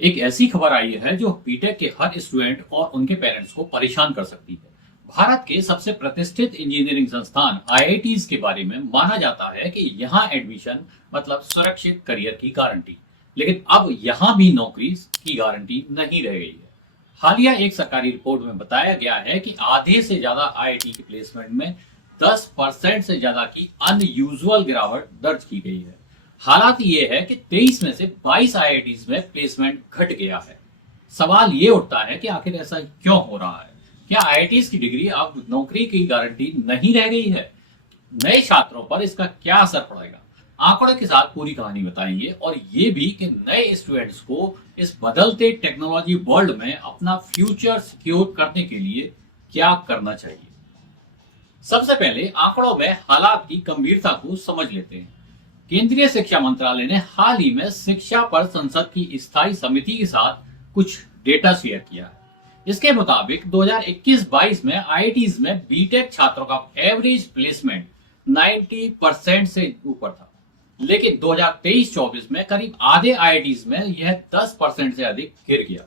एक ऐसी खबर आई है जो बीटेक के हर स्टूडेंट और उनके पेरेंट्स को परेशान कर सकती है। भारत के सबसे प्रतिष्ठित इंजीनियरिंग संस्थान आईआईटीज के बारे में माना जाता है कि यहाँ एडमिशन मतलब सुरक्षित करियर की गारंटी, लेकिन अब यहाँ भी नौकरी की गारंटी नहीं रह गई है। हालिया एक सरकारी रिपोर्ट में बताया गया है कि आधे से ज्यादा आईआईटी के प्लेसमेंट में 10% से ज्यादा की अनयूजुअल गिरावट दर्ज की गई है। हालात ये है कि 23 में से 22 आईआईटीज में प्लेसमेंट घट गया है। सवाल ये उठता है कि आखिर ऐसा क्यों हो रहा है? क्या आईआईटीज की डिग्री अब नौकरी की गारंटी नहीं रह गई है? नए छात्रों पर इसका क्या असर पड़ेगा? आंकड़ों के साथ पूरी कहानी बताएंगे और ये भी कि नए स्टूडेंट्स को इस बदलते टेक्नोलॉजी वर्ल्ड में अपना फ्यूचर सिक्योर करने के लिए क्या करना चाहिए। सबसे पहले आंकड़ों में हालात की गंभीरता को समझ लेते हैं। केंद्रीय शिक्षा मंत्रालय ने हाल ही में शिक्षा पर संसद की स्थायी समिति के साथ कुछ डेटा शेयर किया है। इसके मुताबिक 2021-22 में आईआईटीज में बीटेक छात्रों का एवरेज प्लेसमेंट 90% से ऊपर था, लेकिन 2023-24 में करीब आधे आईआईटीज में यह 10% से अधिक गिर गया।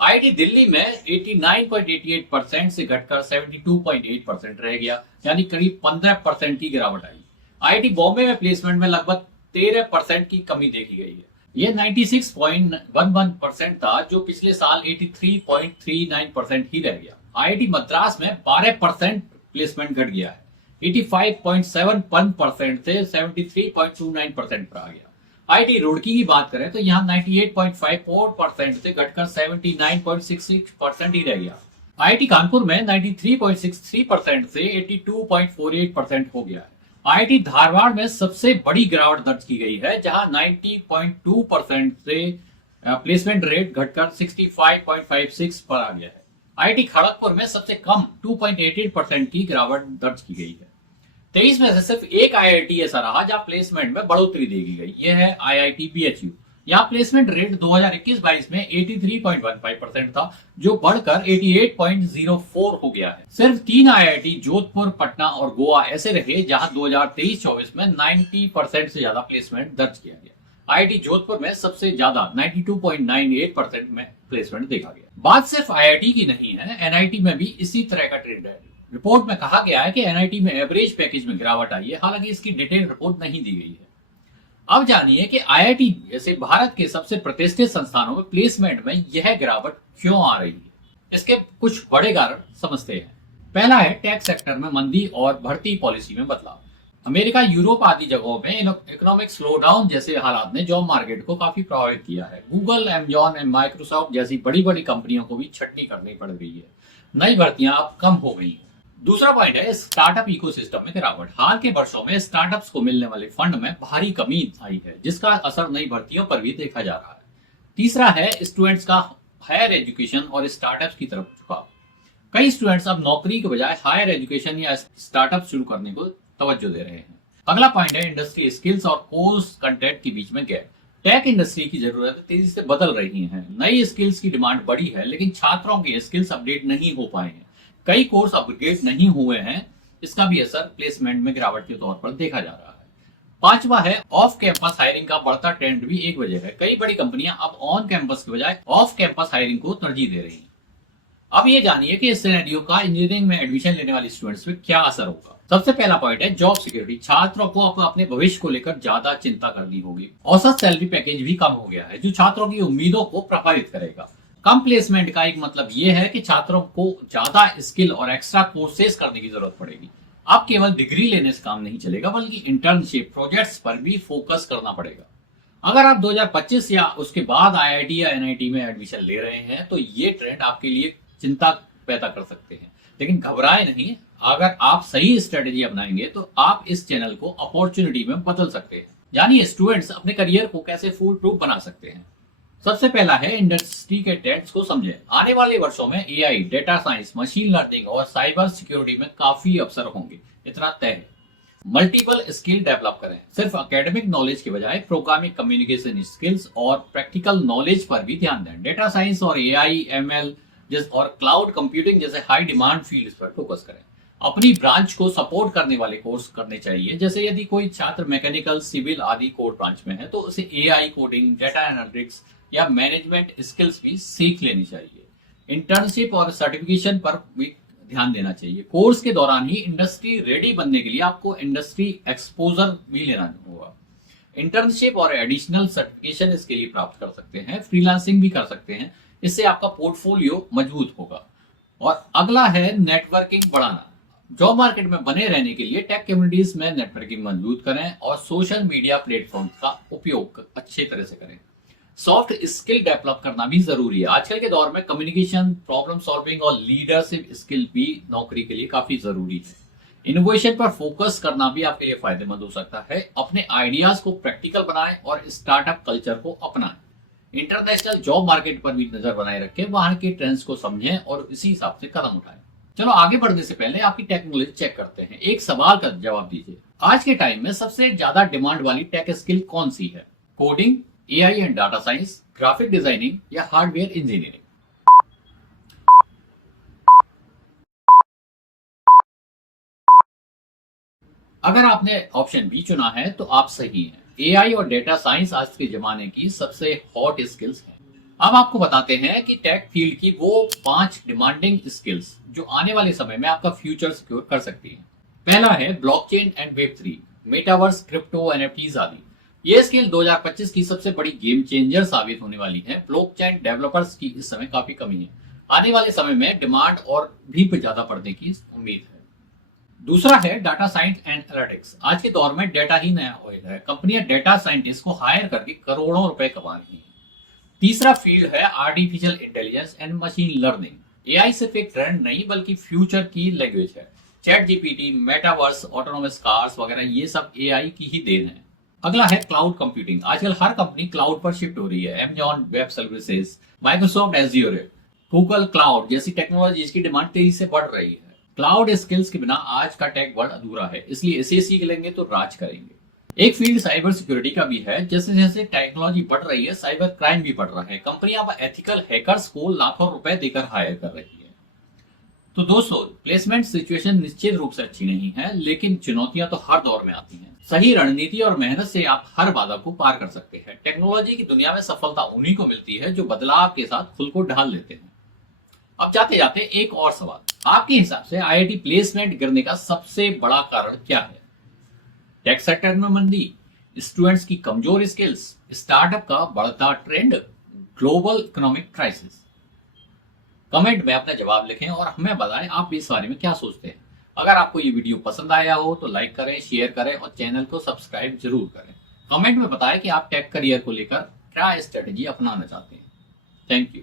आईआईटी दिल्ली में 89.88% से घटकर 72.8% रह गया, यानी करीब 15% की गिरावट आई। आईआईटी बॉम्बे में प्लेसमेंट में लगभग 13% की कमी देखी गई है। यह 96.11% था, जो पिछले साल 83.39% ही रह गया। आईआईटी मद्रास में 12% प्लेसमेंट घट गया है, 85.71% से 73.29% पर आ गया। आईआईटी रुड़की की बात करें तो यहाँ 98.54% से घटकर 79.66% ही रह गया। आईआईटी कानपुर में 93.63% से 82.48% हो गया है। आईआईटी धारवाड़ में सबसे बड़ी गिरावट दर्ज की गई है, जहां 90.2% से प्लेसमेंट रेट घटकर 65.56 पर आ गया है। आईआईटी खड़गपुर में सबसे कम 2.88% की गिरावट दर्ज की गई है। 23 में से सिर्फ एक आईआईटी ऐसा रहा जहां प्लेसमेंट में बढ़ोतरी देखी गई, यह है आईआईटी बीएचयू। यहाँ प्लेसमेंट रेट 2021-22 में 83.15% था, जो बढ़कर 88.04 हो गया है। सिर्फ 3 आईआईटी जोधपुर, पटना और गोवा ऐसे रहे जहां 2023-24 में 90% से ज्यादा प्लेसमेंट दर्ज किया गया। आईआईटी जोधपुर में सबसे ज्यादा 92.98% में प्लेसमेंट देखा गया। बात सिर्फ आईआईटी की नहीं है, एनआईटी में भी इसी तरह का ट्रेंड है। रिपोर्ट में कहा गया है कि एनआईटी में एवरेज पैकेज में गिरावट आई है, हालांकि इसकी डिटेल रिपोर्ट नहीं दी गई है। अब जानिए कि आईआईटी जैसे भारत के सबसे प्रतिष्ठित संस्थानों में प्लेसमेंट में यह गिरावट क्यों आ रही है। इसके कुछ बड़े कारण समझते हैं। पहला है टेक सेक्टर में मंदी और भर्ती पॉलिसी में बदलाव। अमेरिका, यूरोप आदि जगहों में इकोनॉमिक स्लोडाउन जैसे हालात ने जॉब मार्केट को काफी प्रभावित किया है। गूगल, अमेजॉन एंड माइक्रोसॉफ्ट जैसी बड़ी बड़ी कंपनियों को भी छटनी करनी पड़ गई है। नई भर्तियां अब कम हो गई हैं। दूसरा पॉइंट है स्टार्टअप इकोसिस्टम में गिरावट। हाल के वर्षों में स्टार्टअप्स को मिलने वाले फंड में भारी कमी आई है, जिसका असर नई भर्तियों पर भी देखा जा रहा है। तीसरा है स्टूडेंट्स का हायर एजुकेशन और स्टार्टअप्स की तरफ झुकाव। कई स्टूडेंट्स अब नौकरी के बजाय हायर एजुकेशन या स्टार्टअप शुरू करने को तवज्जो दे रहे हैं। अगला पॉइंट है इंडस्ट्री स्किल्स और कोर्स कंटेंट के बीच में गैप। टेक इंडस्ट्री की जरूरत तेजी से बदल रही है। नई स्किल्स की डिमांड बढ़ी है, लेकिन छात्रों के स्किल्स अपडेट नहीं हो पाए हैं। कई कोर्स अपग्रेड नहीं हुए हैं। इसका भी असर प्लेसमेंट में गिरावट के तौर पर देखा जा रहा है। पांचवा है ऑफ कैंपस हायरिंग का बढ़ता ट्रेंड भी एक वजह है। कई बड़ी कंपनियां अब ऑन कैंपस के बजाय ऑफ कैंपस हायरिंग को तरजीह दे रही हैं। अब ये जानिए कि इस सिनेरियो का इंजीनियरिंग में एडमिशन लेने वाले स्टूडेंट्स पे क्या असर होगा। सबसे पहला पॉइंट है जॉब सिक्योरिटी। छात्रों को अपने भविष्य को लेकर ज्यादा चिंता करनी होगी। औसत सैलरी पैकेज भी कम हो गया है, जो छात्रों की उम्मीदों को प्रभावित करेगा। कम प्लेसमेंट का एक मतलब यह है कि छात्रों को ज्यादा स्किल और एक्स्ट्रा कोर्सेज करने की जरूरत पड़ेगी। अब केवल डिग्री लेने से काम नहीं चलेगा, बल्कि इंटर्नशिप प्रोजेक्ट्स पर भी फोकस करना पड़ेगा। अगर आप 2025 या उसके बाद आईआईटी या एनआईटी में एडमिशन ले रहे हैं, तो ये ट्रेंड आपके लिए चिंता पैदा कर सकते हैं, लेकिन घबराए नहीं। अगर आप सही स्ट्रेटेजी अपनाएंगे तो आप इस चैनल को अपॉर्चुनिटी में बदल सकते हैं। यानी स्टूडेंट्स अपने करियर को कैसे फुल प्रूफ बना सकते हैं। सबसे पहला है इंडस्ट्री के ट्रेंड्स को समझें। आने वाले वर्षों में AI, data science, machine learning और साइबर सिक्योरिटी में काफी अवसर होंगे, इतना तय है। मल्टीपल स्किल डेवलप करें। सिर्फ एकेडमिक नॉलेज के बजाय प्रोग्रामिंग, कम्युनिकेशन स्किल्स और प्रैक्टिकल नॉलेज पर भी ध्यान दें। डेटा साइंस और एआई, एमएल और क्लाउड कंप्यूटिंग जैसे हाई डिमांड फील्ड्स पर फोकस करें। अपनी ब्रांच को सपोर्ट करने वाले कोर्स करने चाहिए। जैसे यदि कोई छात्र मैकेनिकल, सिविल आदि कोर ब्रांच में है, तो उसे एआई, कोडिंग, डेटा एनालिटिक्स या मैनेजमेंट स्किल्स भी सीख लेनी चाहिए। इंटर्नशिप और सर्टिफिकेशन पर भी ध्यान देना चाहिए। कोर्स के दौरान ही इंडस्ट्री रेडी बनने के लिए आपको इंडस्ट्री एक्सपोजर भी लेना होगा। इंटर्नशिप और एडिशनल सर्टिफिकेशन इसके लिए प्राप्त कर सकते हैं। फ्रीलांसिंग भी कर सकते हैं, इससे आपका पोर्टफोलियो मजबूत होगा। और अगला है नेटवर्किंग बढ़ाना। जॉब मार्केट में बने रहने के लिए टेक कम्युनिटीज में नेटवर्किंग मजबूत करें और सोशल मीडिया प्लेटफॉर्म का उपयोग अच्छे तरह से करें। सॉफ्ट स्किल डेवलप करना भी जरूरी है। आजकल के दौर में कम्युनिकेशन, प्रॉब्लम सॉल्विंग और लीडरशिप स्किल भी नौकरी के लिए काफी जरूरी है। इनोवेशन पर फोकस करना भी आपके लिए फायदेमंद हो सकता है। अपने आइडियाज को प्रैक्टिकल बनाएं और स्टार्टअप कल्चर को अपनाएं। इंटरनेशनल जॉब मार्केट पर भी नजर बनाए रखें, वहां के ट्रेंड्स को समझें और इसी हिसाब से कदम उठाएं। चलो आगे बढ़ने से पहले आपकी टेक्नोलॉजी चेक करते हैं। एक सवाल का जवाब दीजिए, आज के टाइम में सबसे ज्यादा डिमांड वाली टेक स्किल कौन सी है? Coding, AI and data science, graphic designing या हार्डवेयर इंजीनियरिंग? अगर आपने ऑप्शन बी चुना है तो आप सही हैं। एआई और डेटा साइंस आज के जमाने की सबसे हॉट स्किल्स हैं। अब आपको बताते हैं कि टेक फील्ड की वो 5 डिमांडिंग स्किल्स जो आने वाले समय में आपका फ्यूचर सिक्योर कर सकती हैं। पहला है blockchain and Web3, metaverse, crypto, NFTs आदि। ये स्किल 2025 की सबसे बड़ी गेम चेंजर साबित होने वाली है। ब्लॉकचेन डेवलपर्स की इस समय काफी कमी है। आने वाले समय में डिमांड और भी ज्यादा बढ़ने की उम्मीद है। दूसरा है डाटा साइंस एंड एनालिटिक्स। आज के दौर में डेटा ही नया ऑयल है। कंपनियां डेटा साइंटिस्ट को हायर करके करोड़ों रुपए कमा रही हैं। तीसरा फील्ड है artificial intelligence and machine learning. AI सिर्फ एक ट्रेंड नहीं बल्कि फ्यूचर की लैंग्वेज है। Chat GPT, metaverse, autonomous cars वगैरह ये सब एआई की ही देन है। अगला है क्लाउड कंप्यूटिंग। आजकल हर कंपनी क्लाउड पर शिफ्ट हो रही है। Amazon web services, Microsoft azure, Google cloud जैसी टेक्नोलॉजीज की डिमांड तेजी से बढ़ रही है। क्लाउड स्किल्स के बिना आज का टेक वर्ल्ड अधूरा है, इसलिए इसे सीख लेंगे तो राज करेंगे। एक फील्ड साइबर सिक्योरिटी का भी है। जैसे जैसे टेक्नोलॉजी बढ़ रही है, साइबर क्राइम भी बढ़ रहा है। कंपनियां अब एथिकल हैकर्स को लाखों रुपए देकर हायर कर रही है। तो दोस्तों, प्लेसमेंट सिचुएशन निश्चित रूप से अच्छी नहीं है, लेकिन चुनौतियां तो हर दौर में आती हैं। सही रणनीति और मेहनत से आप हर बाधा को पार कर सकते हैं। टेक्नोलॉजी की दुनिया में सफलता उन्हीं को मिलती है जो बदलाव के साथ खुद को ढाल लेते हैं। अब जाते जाते एक और सवाल, आपके हिसाब से आईआईटी प्लेसमेंट गिरने का सबसे बड़ा कारण क्या है? टेक सेक्टर में मंदी, स्टूडेंट्स की कमजोर स्किल्स, स्टार्टअप का बढ़ता trend, global economic crisis? Comment में अपना जवाब लिखें और हमें बताएं आप इस बारे में क्या सोचते हैं। अगर आपको ये वीडियो पसंद आया हो तो लाइक करें, शेयर करें और चैनल को सब्सक्राइब जरूर करें। कमेंट में बताएं कि आप टेक करियर को लेकर क्या स्ट्रेटेजी अपनाना चाहते हैं। Thank you.